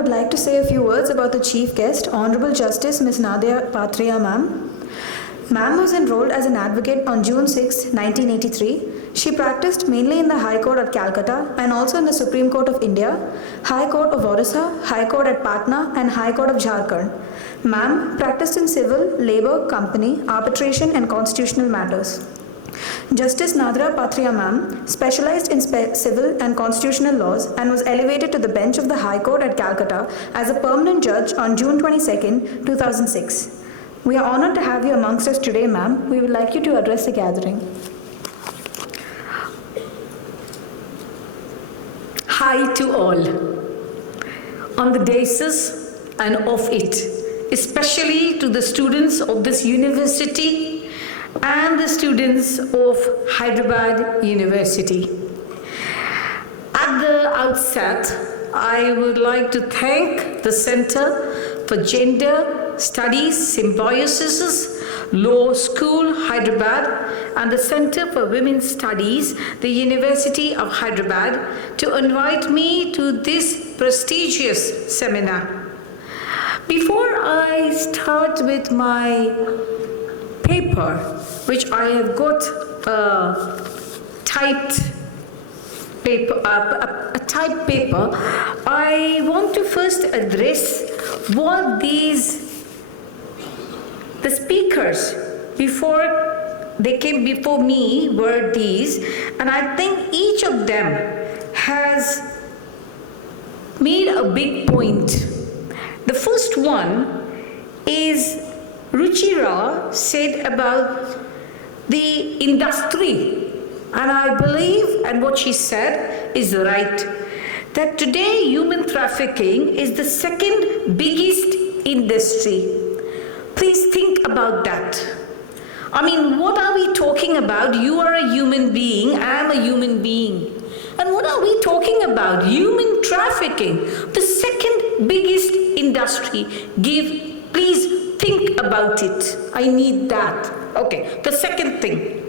would like to say a few words about the Chief Guest, Honorable Justice Ms. Nadia Patria ma'am. Ma'am was enrolled as an advocate on June 6, 1983. She practiced mainly in the High Court at Calcutta and also in the Supreme Court of India, High Court of Orissa, High Court at Patna and High Court of Jharkhand. Ma'am practiced in civil, labor, company, arbitration and constitutional matters. Justice Nadra Patria ma'am specialized in civil and constitutional laws and was elevated to the bench of the High Court at Calcutta as a permanent judge on June 22, 2006. We are honored to have you amongst us today, ma'am. We would like you to address the gathering. Hi to all. On the dais and off it, especially to the students of this university and the students of Hyderabad University. At the outset, I would like to thank the Center for Gender Studies, Symbiosis, Law School, Hyderabad, and the Center for Women's Studies, the University of Hyderabad, to invite me to this prestigious seminar. Before I start with my paper, which I have got typed paper, a typed paper, I want to first address what the speakers before they came before me were these, and I think each of them has made a big point. The first one is Ruchira said about the industry, and I believe, and what she said is right, that today human trafficking is the second biggest industry. Please think about that. I mean, what are we talking about? You are a human being, I am a human being. And what are we talking about? Human trafficking, the second biggest industry. Please think about it. I need that. Okay, the second thing.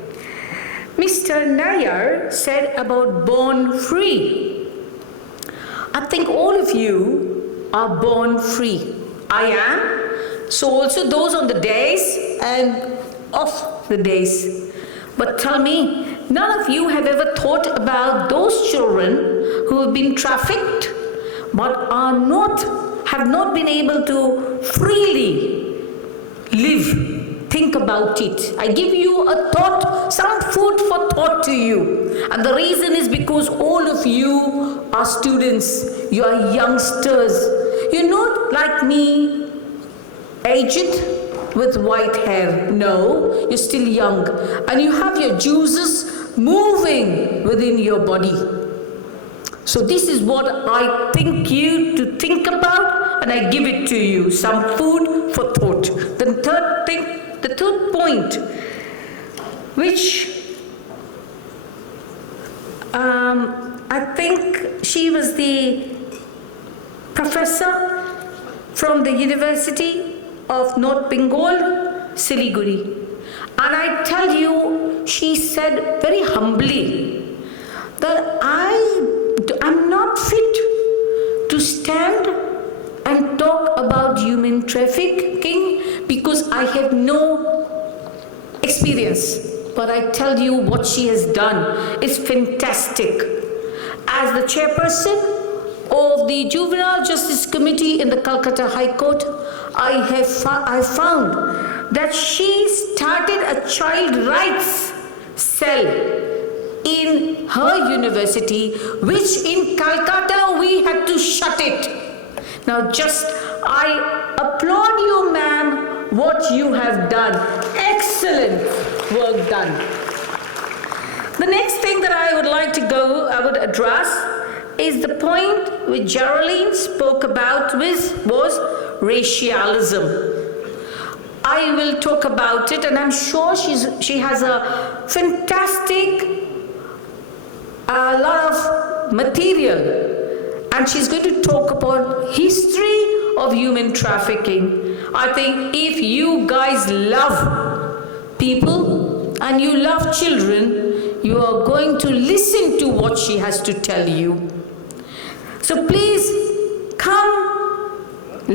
Mr. Nair said about born free. I think all of you are born free. I am. So also those on the days and off the days. But tell me, none of you have ever thought about those children who have been trafficked but have not been able to freely live. Think about it. I give you a thought, some food for thought to you. And the reason is because all of you are students, you are youngsters. You're not like me, aged with white hair. No, you're still young. And you have your juices moving within your body. So this is what I think you to think about, and I give it to you, some food for thought. The third point, which I think she was the professor from the University of North Bengal, Siliguri. And I tell you, she said very humbly that I'm not fit to stand and talk about human trafficking because I have no experience. But I tell you what she has done is fantastic. As the chairperson of the Juvenile Justice Committee in the Calcutta High Court, I found that she started a child rights cell in her university, which in Calcutta we had to shut it. Now I applaud you, ma'am, what you have done. Excellent work done. The next thing that I would address is the point which Geraldine spoke about was racialism. I will talk about it, and I'm sure she has a fantastic lot of material, and she's going to talk about history of human trafficking. I think if you guys love people and you love children, you are going to listen to what she has to tell you. So please come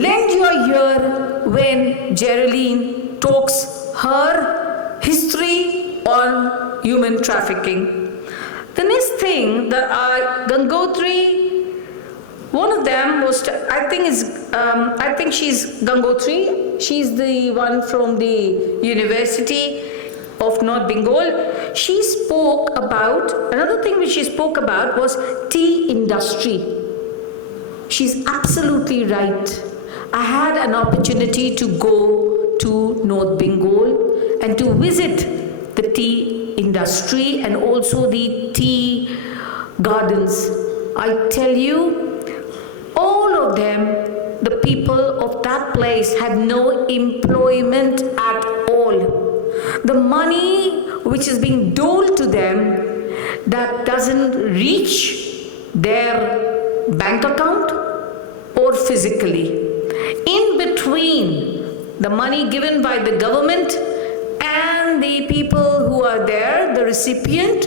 lend your ear when Geraldine talks her history on human trafficking. The next thing that Gangotri, one of them was, I think she's Gangotri. She's the one from the University of North Bengal. She spoke about, another thing which she spoke about was tea industry. She's absolutely right. I had an opportunity to go to North Bengal and to visit the tea industry and also the tea gardens. I tell you, all of them, the people of that place had no employment at all. The money which is being doled to them, that doesn't reach their bank account or physically. In between the money given by the government and the people who are there, the recipient,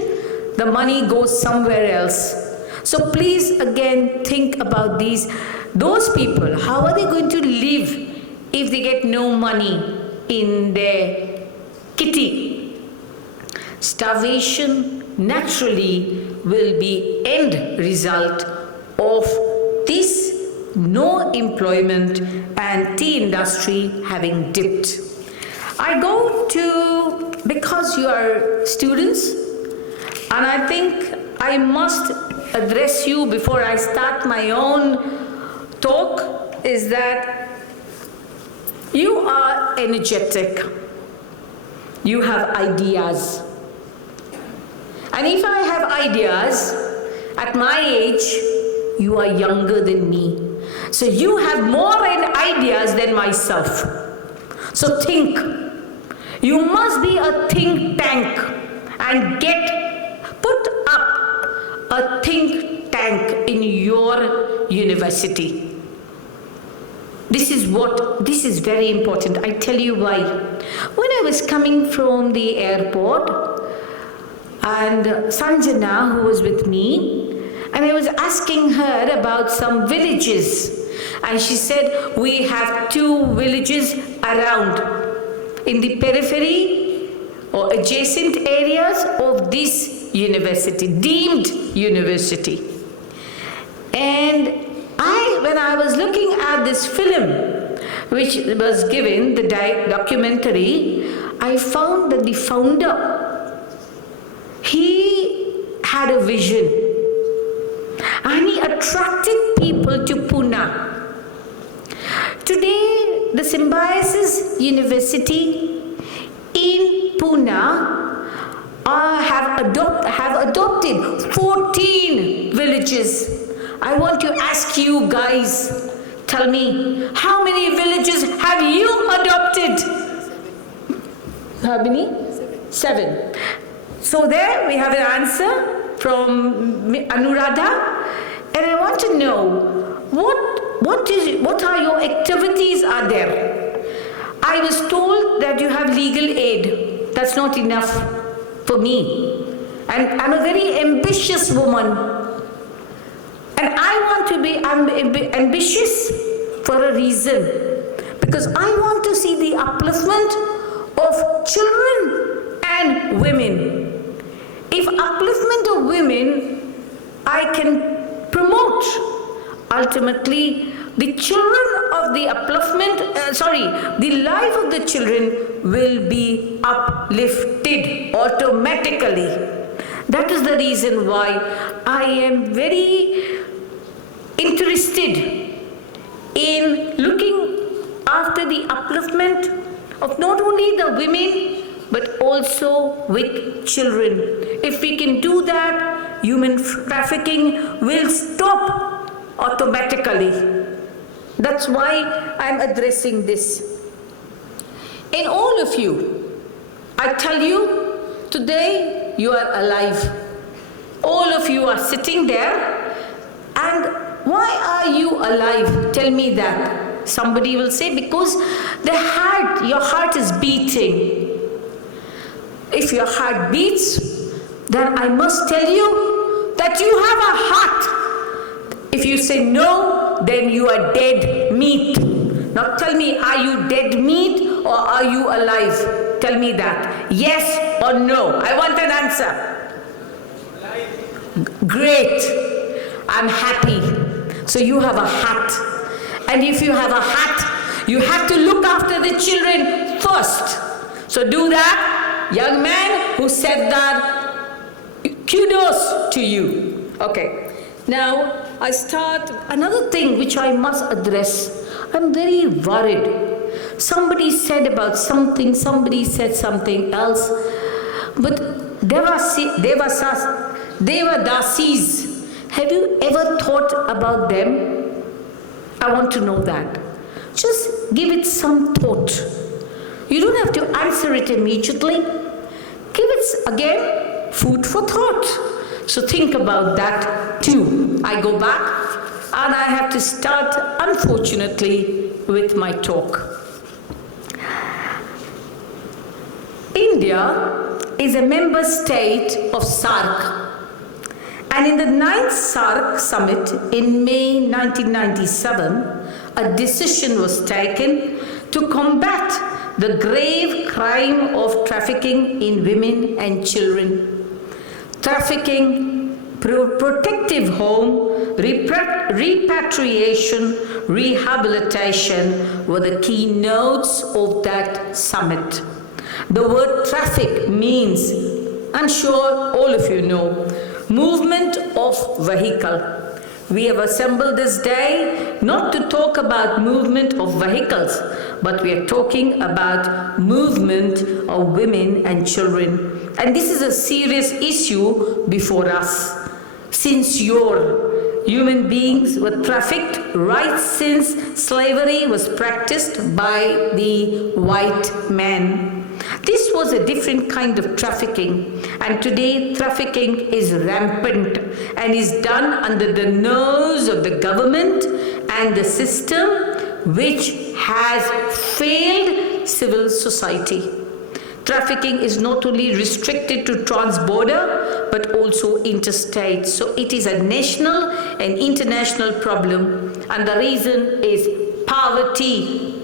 the money goes somewhere else. So please again think about those people. How are they going to live if they get no money in their kitty? Starvation naturally will be end result of this no employment and tea industry having dipped. I go to, because you are students, and I think I must address you before I start my own talk, is that you are energetic. You have ideas. And if I have ideas, at my age, you are younger than me. So you have more ideas than myself. So think. You must be a think tank and put up a think tank in your university. This is very important. I tell you why. When I was coming from the airport, and Sanjana, who was with me, and I was asking her about some villages, and she said, we have 2 villages around in the periphery or adjacent areas of this university, deemed university. And when I was looking at this film, which was given, the documentary, I found that the founder, he had a vision and he attracted people to Pune. Today, the Symbiosis University in Pune have adopted 14 villages. I want to ask you guys, tell me, how many villages have you adopted? How many? 7. So there we have an answer from Anuradha, and I want to know what are your activities are there? I was told that you have legal aid. That's not enough for me. And I'm a very ambitious woman. And I want to be ambitious for a reason. Because I want to see the upliftment of children and women. If upliftment of women, I can promote. Ultimately, the children of the the life of the children will be uplifted automatically. That is the reason why I am very interested in looking after the upliftment of not only the women but also with children. If we can do that, human trafficking will stop automatically. That's why I'm addressing this. And all of you, I tell you, today you are alive. All of you are sitting there, and why are you alive? Tell me that. Somebody will say, because your heart is beating. If your heart beats, then I must tell you that you have a heart. If you say no, then you are dead meat. Now tell me, are you dead meat or are you alive? Tell me that. Yes or no? I want an answer. Great. I'm happy. So you have a hat. And if you have a hat, you have to look after the children first. So do that. Young man who said that, kudos to you. Okay. Now I start another thing which I must address. I'm very worried. Somebody said about something, somebody said something else. But Devadasis, have you ever thought about them? I want to know that. Just give it some thought. You don't have to answer it immediately. Give it, again, food for thought. So think about that too. I go back and I have to start, unfortunately, with my talk. India is a member state of SAARC. And in the 9th SAARC summit in May 1997, a decision was taken to combat the grave crime of trafficking in women and children. Trafficking, protective home, repatriation, rehabilitation were the keynotes of that summit. The word traffic means, I'm sure all of you know, movement of vehicle. We have assembled this day not to talk about movement of vehicles, but we are talking about movement of women and children. And this is a serious issue before us. Since human beings were trafficked right since slavery was practiced by the white man. This was a different kind of trafficking, and today trafficking is rampant and is done under the nose of the government and the system which has failed civil society. Trafficking is not only restricted to trans-border but also interstate. So it is a national and international problem, and the reason is poverty.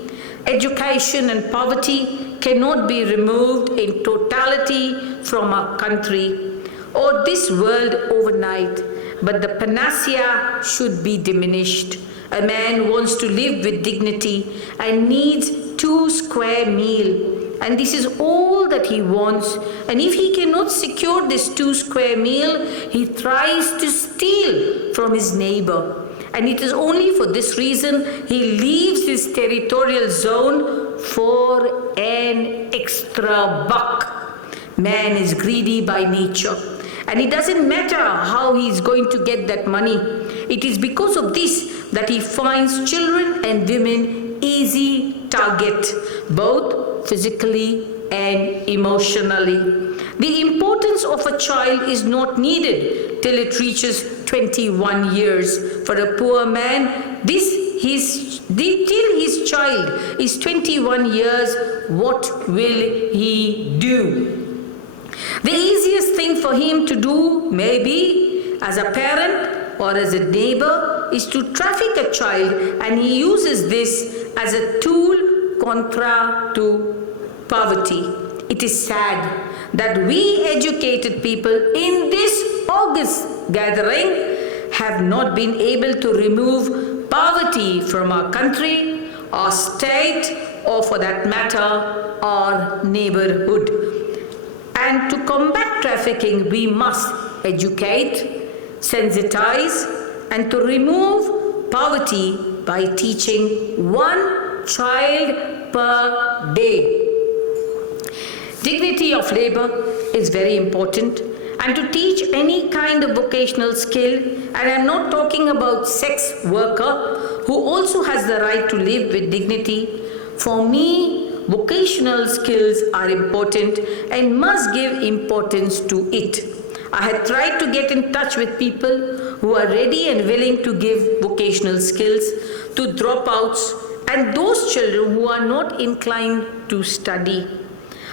Education and poverty cannot be removed in totality from our country or this world overnight, but the panacea should be diminished. A man wants to live with dignity and needs 2 square meal. And this is all that he wants. And if he cannot secure this 2 square meal, he tries to steal from his neighbor. And it is only for this reason he leaves his territorial zone for an extra buck. Man is greedy by nature. And it doesn't matter how he is going to get that money. It is because of this that he finds children and women easy target, both physically and emotionally. The importance of a child is not needed till it reaches 21 years. For a poor man, till his child is 21 years, what will he do? The easiest thing for him to do, maybe as a parent or as a neighbor, is to traffic a child, and he uses this as a tool contra to poverty. It is sad that we educated people in this August gathering have not been able to remove poverty from our country, our state, or for that matter, our neighborhood. And to combat trafficking, we must educate, sensitize, and to remove poverty by teaching 1 child per day. Dignity of labor is very important, and to teach any kind of vocational skill, and I'm not talking about sex worker who also has the right to live with dignity. For me, vocational skills are important and must give importance to it. I had tried to get in touch with people who are ready and willing to give vocational skills to dropouts and those children who are not inclined to study.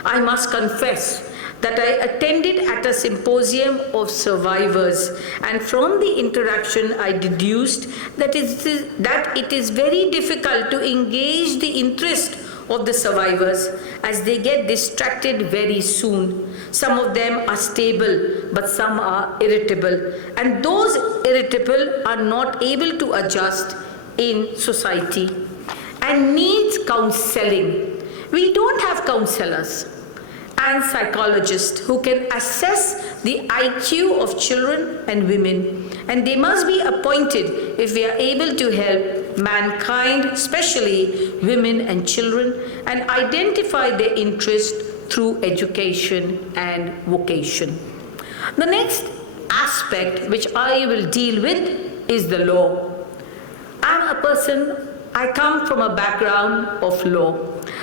I must confess that I attended at a symposium of survivors, and from the interaction I deduced that it is very difficult to engage the interest of the survivors as they get distracted very soon. Some of them are stable, but some are irritable, and those irritable are not able to adjust in society and needs counseling. We don't have counselors and psychologists who can assess the IQ of children and women, and they must be appointed if we are able to help mankind, especially women and children, and identify their interest through education and vocation. The next aspect which I will deal with is the law. I come from a background of law.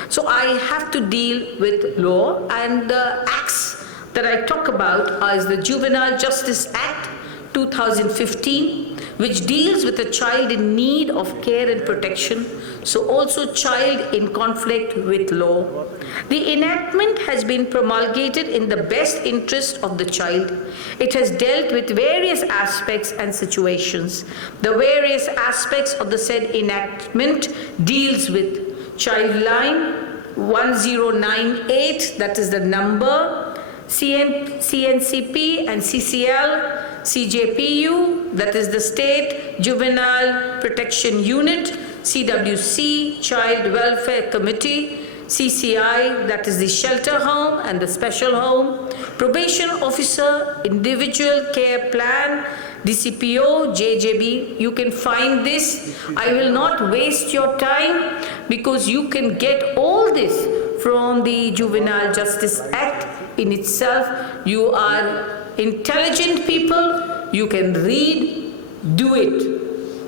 So I have to deal with law, and the acts that I talk about is the Juvenile Justice Act 2015, which deals with a child in need of care and protection, so also child in conflict with law. The enactment has been promulgated in the best interest of the child. It has dealt with various aspects and situations. The various aspects of the said enactment deals with child line 1098, that is the number, CNCP and CCL, CJPU, that is the State Juvenile Protection Unit, CWC, Child Welfare Committee, CCI, that is the shelter home and the special home, probation officer, individual care plan, DCPO, JJB. You can find this. I will not waste your time because you can get all this from the Juvenile Justice Act in itself. You are intelligent people, you can read, do it.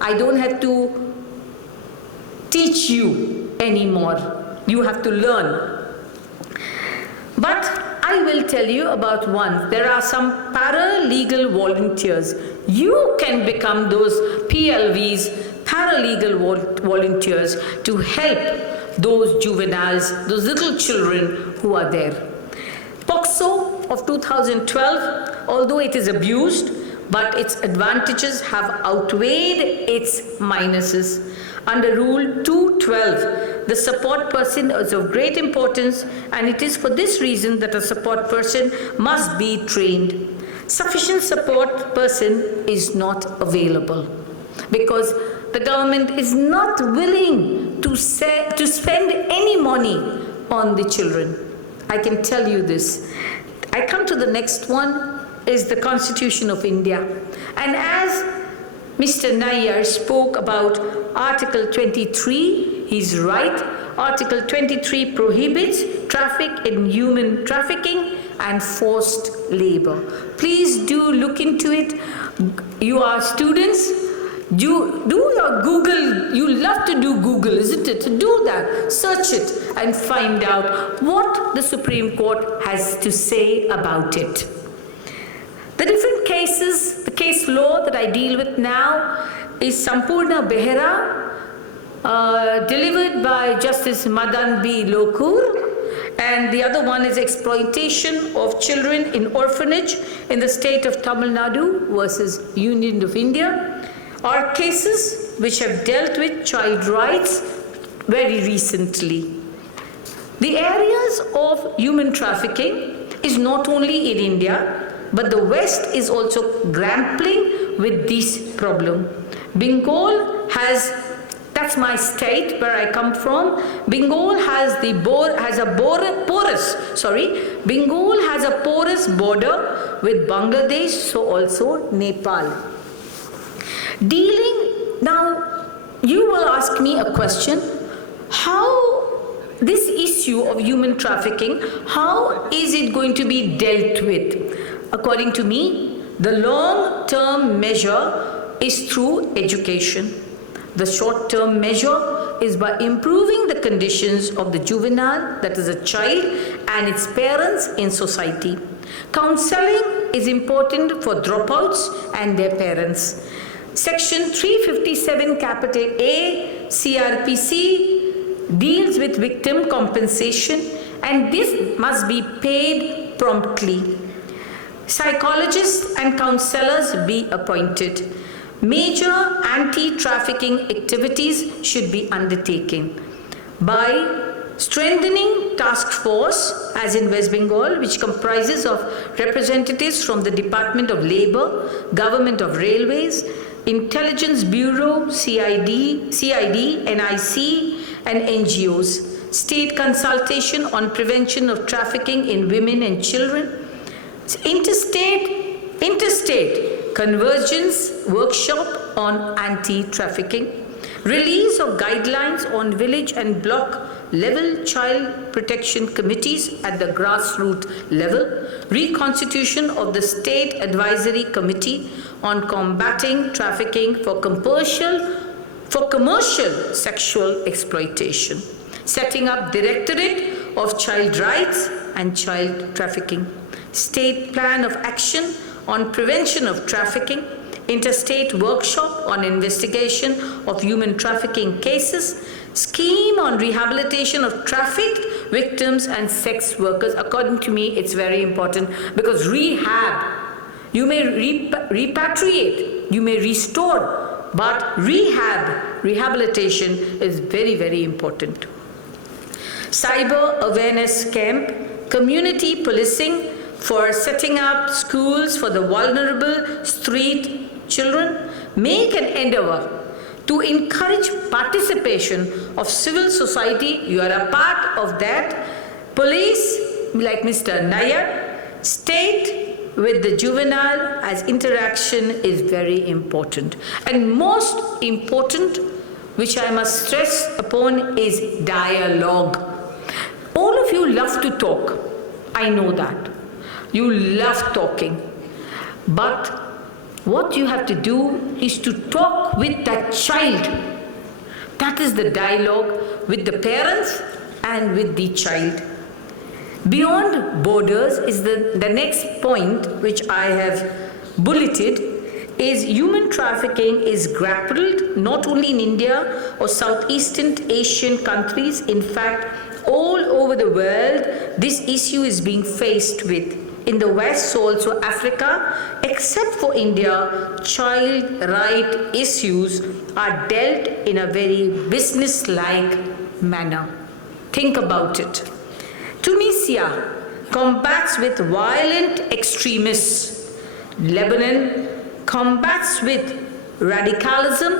I don't have to teach you anymore. You have to learn. But I will tell you about one. There are some paralegal volunteers. You can become those PLVs, paralegal volunteers, to help those juveniles, those little children who are there. POCSO of 2012, although it is abused, but its advantages have outweighed its minuses. Under Rule 212, the support person is of great importance, and it is for this reason that a support person must be trained. Sufficient support person is not available because the government is not willing to spend any money on the children. I can tell you this. I come to the next one, is the Constitution of India. And as Mr. Nair spoke about Article 23, he's right. Article 23 prohibits traffic in human trafficking and forced labor. Please do look into it. You are students. Do your Google. You love to do Google, isn't it? Do that. Search it and find out what the Supreme Court has to say about it. The different cases, the case law that I deal with now is Sampurna Behera, delivered by Justice Madan B. Lokur, and the other one is exploitation of children in orphanage in the state of Tamil Nadu versus Union of India, are cases which have dealt with child rights very recently. The areas of human trafficking is not only in India, but the West is also grappling with this problem. Bengal has, that's my state where I come from. Bengal has Bengal has a porous border with Bangladesh, so also Nepal. Now you will ask me a question, how this issue of human trafficking, how is it going to be dealt with? According to me, the long-term measure is through education. The short-term measure is by improving the conditions of the juvenile, that is a child, and its parents in society. Counseling is important for dropouts and their parents. Section 357 capital A CRPC deals with victim compensation, and this must be paid promptly. Psychologists and counselors be appointed. Major anti-trafficking activities should be undertaken by strengthening task force, as in West Bengal, which comprises of representatives from the Department of Labor, Government of Railways, Intelligence Bureau, CID, NIC, and NGOs. State consultation on prevention of trafficking in women and children. Interstate convergence workshop on anti-trafficking. Release of guidelines on village and block level child protection committees at the grassroots level. Reconstitution of the State Advisory Committee on combating trafficking for commercial sexual exploitation. Setting up Directorate of Child Rights and Child Trafficking. State Plan of Action on Prevention of Trafficking. Interstate Workshop on Investigation of Human Trafficking Cases. Scheme on Rehabilitation of Trafficked Victims and Sex Workers. According to me, it's very important because rehab, you may repatriate, you may restore, but rehabilitation is very, very important. Cyber awareness camp, community policing for setting up schools for the vulnerable street children. Make an endeavor to encourage participation of civil society. You are a part of that. Police, like Mr. Nair, state with the juvenile as interaction is very important. And most important, which I must stress upon, is dialogue. All of you love to talk. I know that. You love talking. But what you have to do is to talk with that child. That is the dialogue with the parents and with the child. Beyond borders is the next point which I have bulleted, is human trafficking is grappled not only in India or Southeastern Asian countries. In fact, all over the world, this issue is being faced with. In the West, so also Africa, except for India, child right issues are dealt in a very business-like manner. Think about it. Tunisia combats with violent extremists. Lebanon combats with radicalism.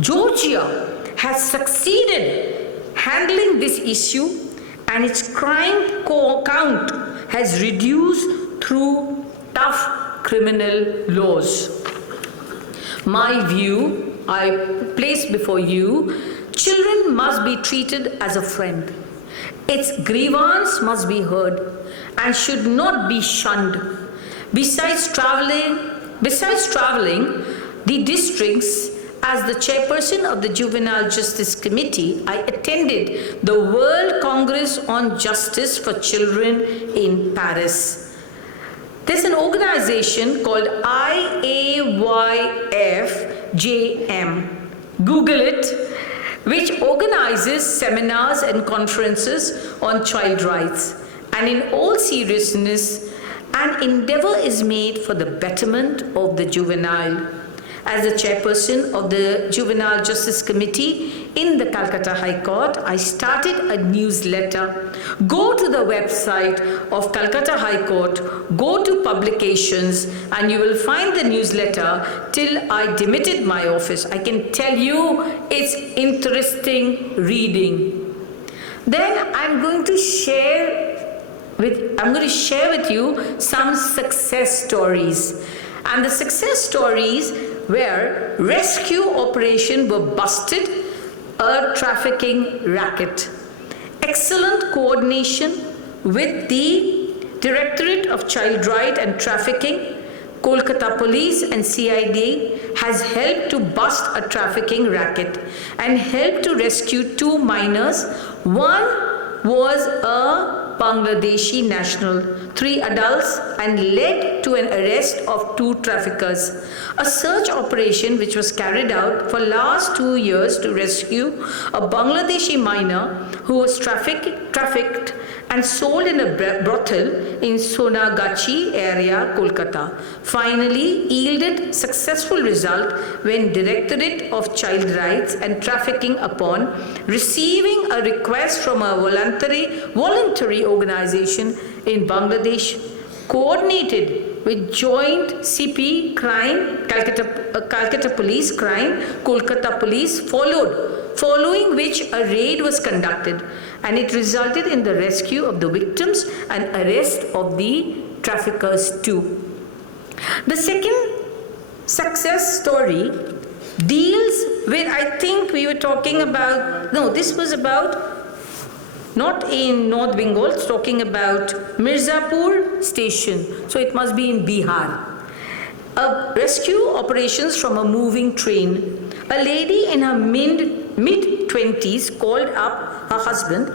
Georgia has succeeded handling this issue, and its crime count has reduced through tough criminal laws. My view, I place before you, children must be treated as a friend. Its grievance must be heard and should not be shunned. Besides traveling the districts, as the chairperson of the Juvenile Justice Committee, I attended the World Congress on Justice for Children in Paris. There's an organization called IAYFJM, Google it, which organizes seminars and conferences on child rights. And in all seriousness, an endeavor is made for the betterment of the juvenile. As the chairperson of the Juvenile Justice Committee in the Calcutta High Court, I started a newsletter. Go to the website of Calcutta High Court, go to publications, and you will find the newsletter till I demitted my office. I can tell you it's interesting reading. Then I'm going to share with you some success stories. And the success stories where rescue operation were busted a trafficking racket. Excellent coordination with the Directorate of Child Right and Trafficking, Kolkata Police and CID has helped to bust a trafficking racket and helped to rescue 2 minors. One was a Bangladeshi national, 3 adults, and led to an arrest of 2 traffickers. A search operation which was carried out for last 2 years to rescue a Bangladeshi minor who was trafficked and sold in a brothel in Sonagachi area, Kolkata. Finally yielded successful result when Directorate of Child Rights and Trafficking, upon receiving a request from a voluntary organization in Bangladesh, coordinated with joint CP crime, Calcutta Police crime, Kolkata Police, following which a raid was conducted, and it resulted in the rescue of the victims and arrest of the traffickers too. The second success story deals with, I think we were talking about, no, this was about, not in North Bengal, it's talking about Mirzapur station, so it must be in Bihar. A rescue operations from a moving train. A lady in her mid-20s called up her husband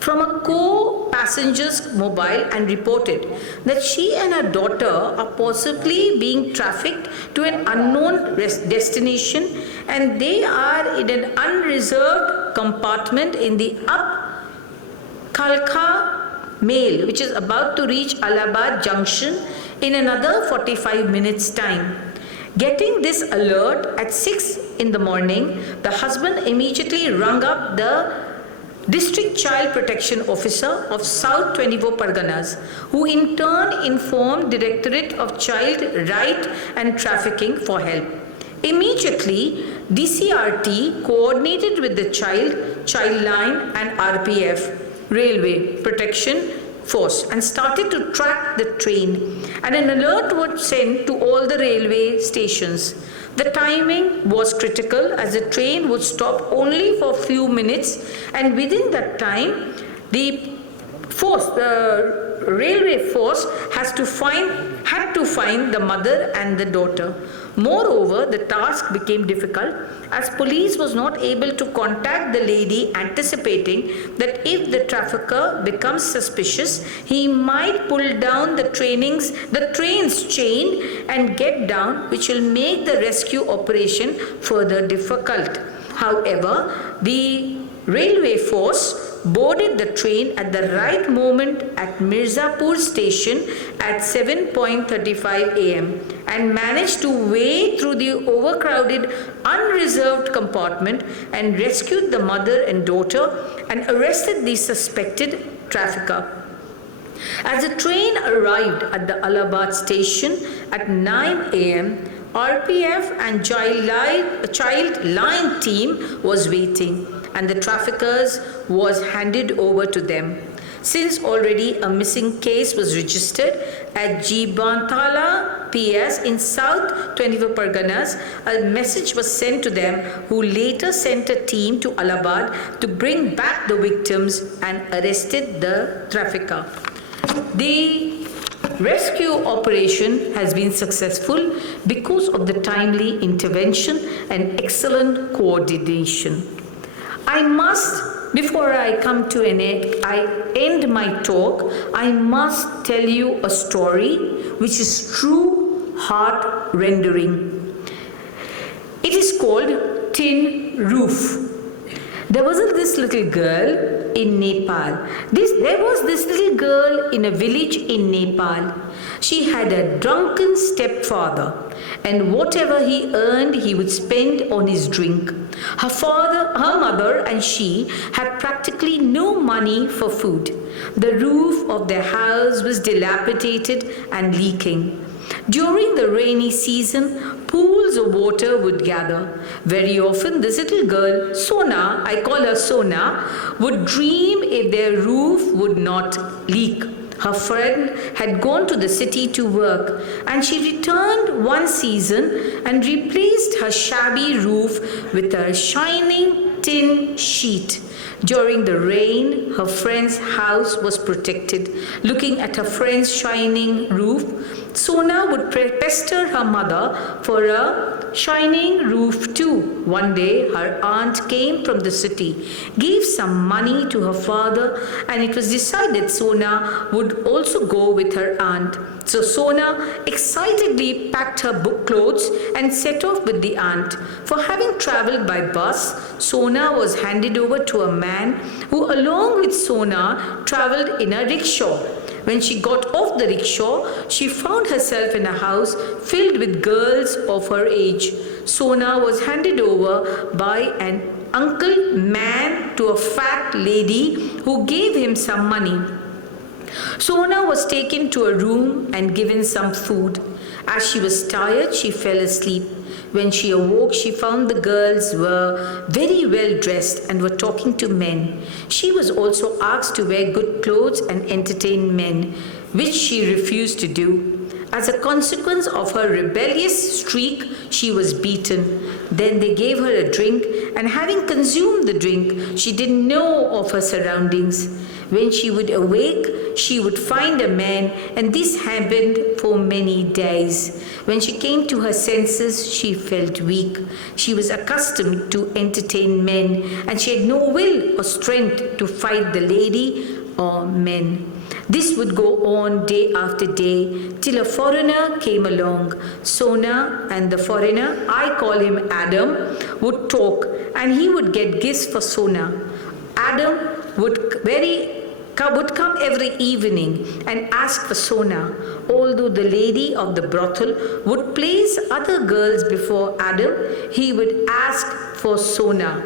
from a co-passenger's mobile and reported that she and her daughter are possibly being trafficked to an unknown destination, and they are in an unreserved compartment in the up Kalka Mail, which is about to reach Allahabad Junction in another 45 minutes time. Getting this alert at 6 in the morning, the husband immediately rung up the District Child Protection Officer of South 24 Parganas, who in turn informed Directorate of Child Right and Trafficking for help. Immediately, DCRT coordinated with the Child Line and RPF, Railway Protection Force, and started to track the train, and an alert was sent to all the railway stations. The timing was critical as the train would stop only for a few minutes, and within that time the railway force had to find the mother and the daughter. Moreover, the task became difficult as police was not able to contact the lady, anticipating that if the trafficker becomes suspicious, he might pull down the train's chain and get down, which will make the rescue operation further difficult. However, the railway force boarded the train at the right moment at Mirzapur station at 7:35 a.m. and managed to wade through the overcrowded, unreserved compartment and rescued the mother and daughter and arrested the suspected trafficker. As the train arrived at the Allahabad station at 9 a.m., RPF and Child Line team was waiting, and the traffickers was handed over to them. Since already a missing case was registered at Jibantala PS in South 24 Parganas, a message was sent to them, who later sent a team to Allahabad to bring back the victims and arrested the trafficker. The rescue operation has been successful because of the timely intervention and excellent coordination. I must, before I come to an end, I end my talk, I must tell you a story which is true heart-rendering. It is called Tin Roof. There was this little girl in Nepal. There was this little girl in a village in Nepal. She had a drunken stepfather, and whatever he earned, he would spend on his drink. Her mother and she had practically no money for food. The roof of their house was dilapidated and leaking. During the rainy season, pools of water would gather. Very often, this little girl, Sona, I call her Sona, would dream if their roof would not leak. Her friend had gone to the city to work, and she returned one season and replaced her shabby roof with a shining tin sheet. During the rain, her friend's house was protected. Looking at her friend's shining roof, Sona would pester her mother for a shining roof too. One day, her aunt came from the city, gave some money to her father, and it was decided Sona would also go with her aunt. So Sona excitedly packed her book clothes and set off with the aunt. For having travelled by bus, Sona was handed over to a man who, along with Sona, travelled in a rickshaw. When she got off the rickshaw, she found herself in a house filled with girls of her age. Sona was handed over by an uncle man to a fat lady who gave him some money. Sona was taken to a room and given some food. As she was tired, she fell asleep. When she awoke, she found the girls were very well dressed and were talking to men. She was also asked to wear good clothes and entertain men, which she refused to do. As a consequence of her rebellious streak, she was beaten. Then they gave her a drink, and having consumed the drink, she didn't know of her surroundings. When she would awake, she would find a man, and this happened for many days. When she came to her senses, she felt weak. She was accustomed to entertain men, and she had no will or strength to fight the lady or men. This would go on day after day till a foreigner came along. Sona and the foreigner, I call him Adam, would talk, and he would get gifts for Sona. Adam would come every evening and ask for Sona, although the lady of the brothel would place other girls before Adam, he would ask for Sona.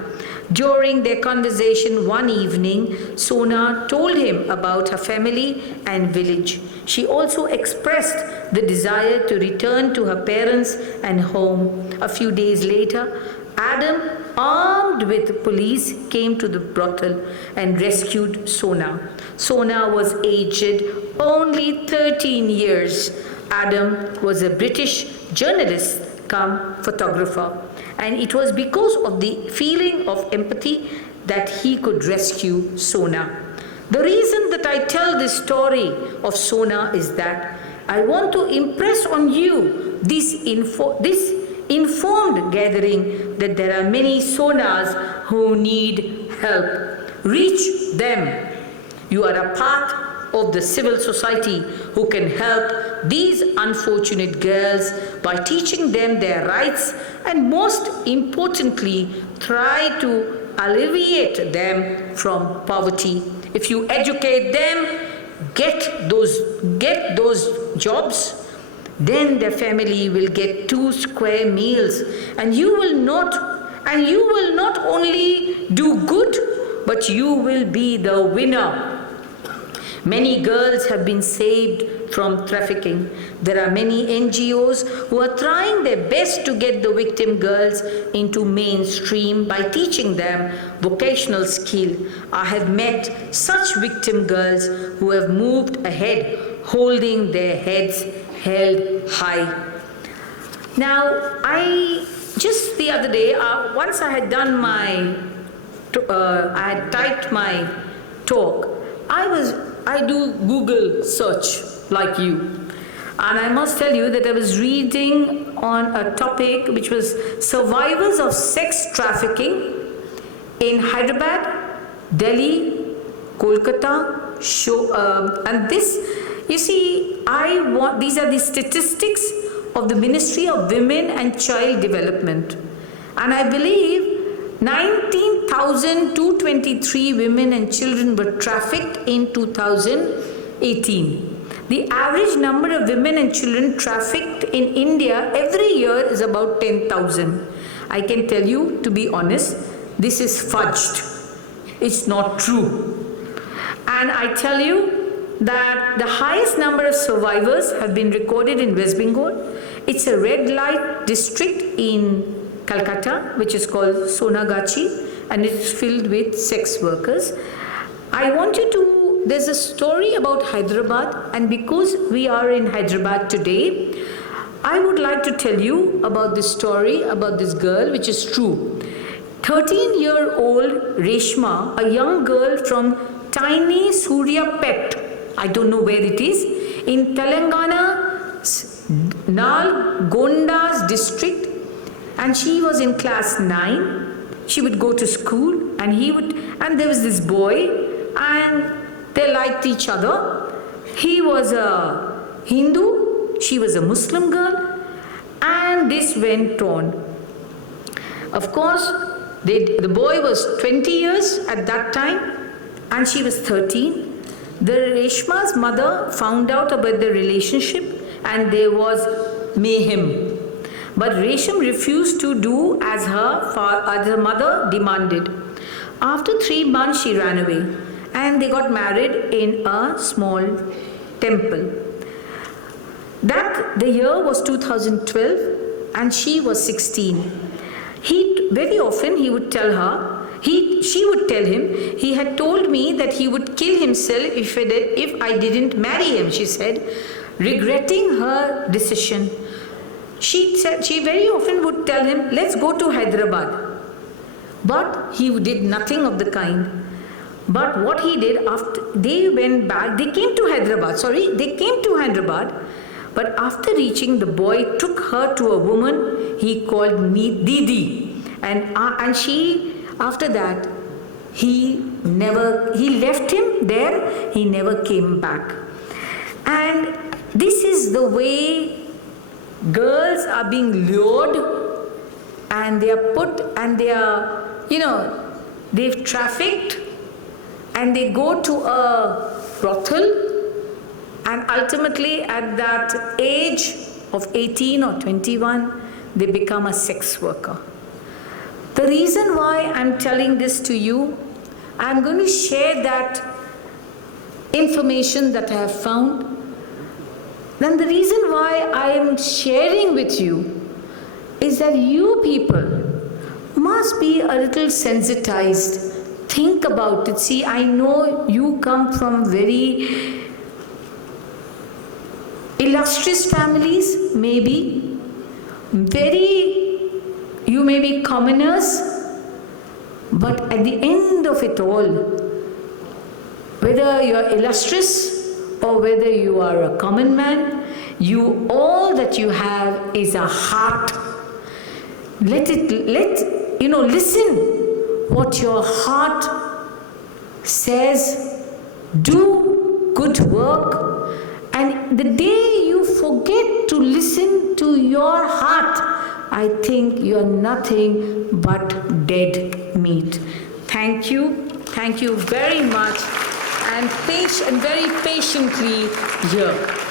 During their conversation one evening, Sona told him about her family and village. She also expressed the desire to return to her parents and home. A few days later, Adam, armed with police, came to the brothel and rescued Sona. Sona was aged only 13 years. Adam was a British journalist come photographer, and it was because of the feeling of empathy that he could rescue Sona. The reason that I tell this story of Sona is that I want to impress on you this informed gathering that there are many Sonas who need help. Reach them. You are a part of the civil society who can help these unfortunate girls by teaching them their rights and, most importantly, try to alleviate them from poverty. If you educate them, get those jobs, then their family will get 2 square meals, and you will not only do good, but you will be the winner. Many girls have been saved from trafficking. There are many NGOs who are trying their best to get the victim girls into mainstream by teaching them vocational skill. I have met such victim girls who have moved ahead, holding their heads held high. Now, I just the other day, once I had done I had typed my talk, I do Google search like you. And I must tell you that I was reading on a topic which was survivors of sex trafficking in Hyderabad, Delhi, Kolkata, and this, you see, these are the statistics of the Ministry of Women and Child Development. And I believe 19,223 women and children were trafficked in 2018. The average number of women and children trafficked in India every year is about 10,000. I can tell you, to be honest, this is fudged. It's not true. And I tell you that the highest number of survivors have been recorded in West Bengal. It's a red light district in Calcutta, which is called Sonagachi, and it's filled with sex workers. There's a story about Hyderabad, and because we are in Hyderabad today, I would like to tell you about this story about this girl, which is true. 13-year-old Reshma, a young girl from tiny Suryapet, I don't know where it is, in Telangana Nalgonda's district, and she was in class 9. She would go to school, and there was this boy, and they liked each other. He was a Hindu, she was a Muslim girl, and this went on. Of course, the boy was 20 years at that time, and she was 13. The Reshma's mother found out about the relationship, and there was mayhem. But Resham refused to do as her mother demanded. After 3 months, she ran away, and they got married in a small temple. The year was 2012, and she was 16. Very often he would tell her, she would tell him, he had told me that he would kill himself if I didn't marry him, she said, regretting her decision. She very often would tell him, let's go to Hyderabad. But he did nothing of the kind. But what he did, after they went back, they came to Hyderabad, but after reaching, the boy took her to a woman he called Didi. And she, after that, he left him there, he never came back. And this is the way girls are being lured, and they are put, and they are, they've trafficked, and they go to a brothel, and ultimately at that age of 18 or 21, they become a sex worker. The reason why I'm telling this to you, I'm going to share that information that I have found. Then the reason why I am sharing with you is that you people must be a little sensitized. Think about it. See, I know you come from very illustrious families, maybe. You may be commoners, but at the end of it all, whether you are illustrious or whether you are a common man, all that you have is a heart. Listen what your heart says, do good work, and the day you forget to listen to your heart, I think you are nothing but dead meat. Thank you very much, and very patiently here.